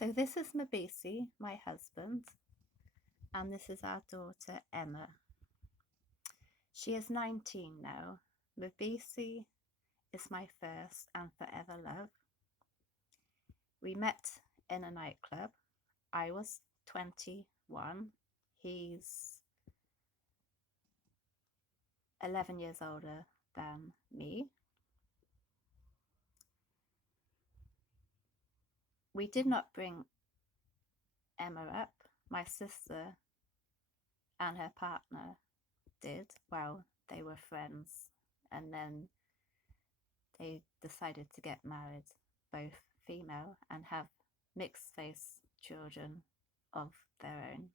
So this is Mcebisi, my husband, and this is our daughter Emma. She is 19 now. Mcebisi is my first and forever love. We met in a nightclub. I was 21. He's 11 years older than me. We did not bring Emma up. My sister and her partner did. Well, they were friends, and then they decided to get married, both female, and have mixed face children of their own.